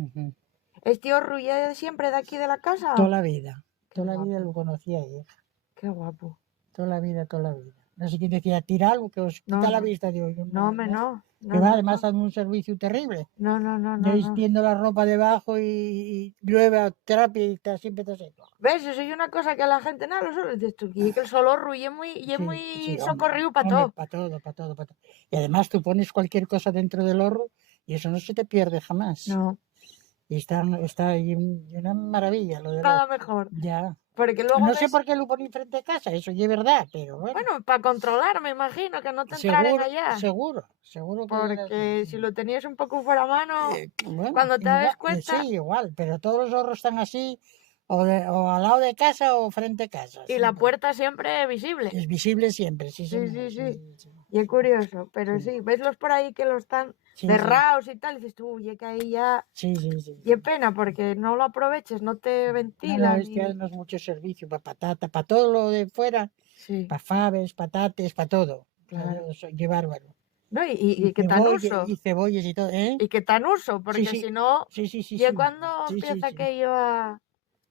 Ujú. ¿Es tío Ruye siempre de aquí de la casa? Toda la vida. Qué Toda la vida guapo. lo conocía ahí. Qué guapo. Toda la vida, toda la vida. No sé quién decía, tira algo que os No, quita la no. vista. Digo, yo No, hombre, no. Que No, va, no, además no. dan un servicio terrible. No, no, no, Yo no, no. extiendo la ropa debajo y llueve a terapia y siempre está seco. ¿Ves? Eso es una cosa que la gente no lo suele decir. Y que el solorru y es muy Sí, socorrido para hombre, todo. para todo, para todo, para todo. Y además tú pones cualquier cosa dentro del horno y eso no se te pierde jamás. No, Y está ahí una maravilla lo del nada horno. mejor. Ya. Porque luego No sé ves, por qué lo poní frente a casa, eso ya es verdad, pero bueno. bueno, para controlar, me imagino, que no te entraren allá. Seguro que era Porque así. si lo tenías un poco fuera mano, Bueno, cuando te igual, das cuenta, sí, igual, pero todos los hornos están así, o al lado de casa o frente a casa. y la Siempre. puerta siempre visible. Es visible siempre, sí, Sí, señor. sí. Y es curioso, pero Sí. sí, ves los por ahí que lo están Sí, cerrados y tal, y dices tú, oye, que ahí ya... sí. Y es pena porque no lo aproveches, no te No, ventilan. este año es mucho servicio para patata, para todo lo de fuera, Sí, para faves, patates, para todo. claro. Qué bárbaro. No, y que tan uso. Y cebollas y todo, ¿eh? Y que tan uso, porque Sí. si no, Sí. ¿y cuando Sí. empieza aquello a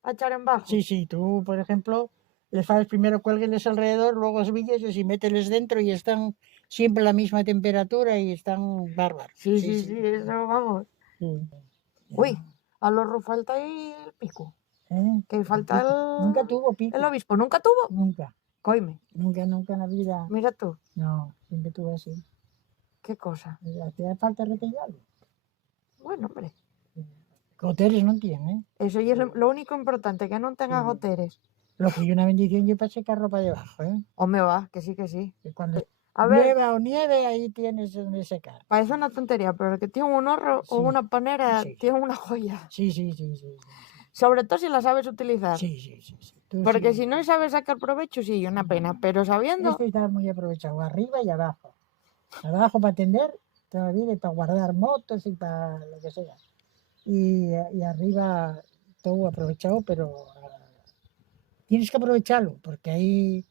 echar en bajo? Sí, tú, por ejemplo, les haces primero cuélgueles alrededor, luego esvígueles y mételes dentro y están siempre a la misma temperatura y están bárbaros. Sí, eso vamos. Sí. Uy, a los falta ahí el pico. ¿Eh? Que falta Nunca tuvo pico. el obispo. ¿Nunca tuvo? Nunca. Coime, Nunca en la vida. mira tú, No, siempre tuvo así. qué cosa. Hacía falta retallarlo. Bueno, hombre, Goteres no tiene, ¿eh? eso y es lo único importante, que no tenga Sí. goteres. Lo que es una bendición yo para secar ropa debajo, ¿eh? O me va, que sí, que sí. Que cuando A ver, llueva o nieve, ahí tienes donde secar. parece una tontería, pero el que tiene un horro o Sí, una panera sí. tiene una joya. Sí. Sobre todo si la sabes utilizar. Sí. Tú Porque sí. si no sabes sacar provecho, sí, una pena. Pero sabiendo, Este está muy aprovechado, arriba y abajo. Abajo para atender toda la vida y para guardar motos y para lo que sea. Y arriba todo aprovechado, pero tienes que aprovecharlo, porque ahí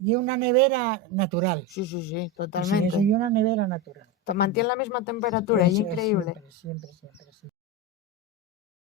y una nevera natural. sí, Sí, eso totalmente. y una nevera natural. Te mantiene la misma temperatura, es Eso es increíble. siempre, sí.